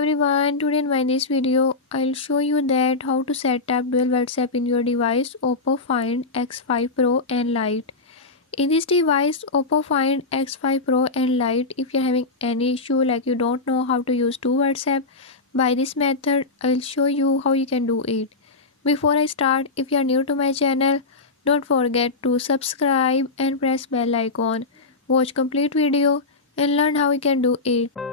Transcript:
everyone, today in this video I'll show you that how to set up dual WhatsApp in your device Oppo Find X5 Pro and Lite. In this device Oppo Find X5 Pro and Lite, if you're having any issue like you don't know how to use two WhatsApp, by this method I'll show you how you can do it. Before I start, if you're new to my channel, don't forget to subscribe and press bell icon. Watch complete video and learn how you can do it.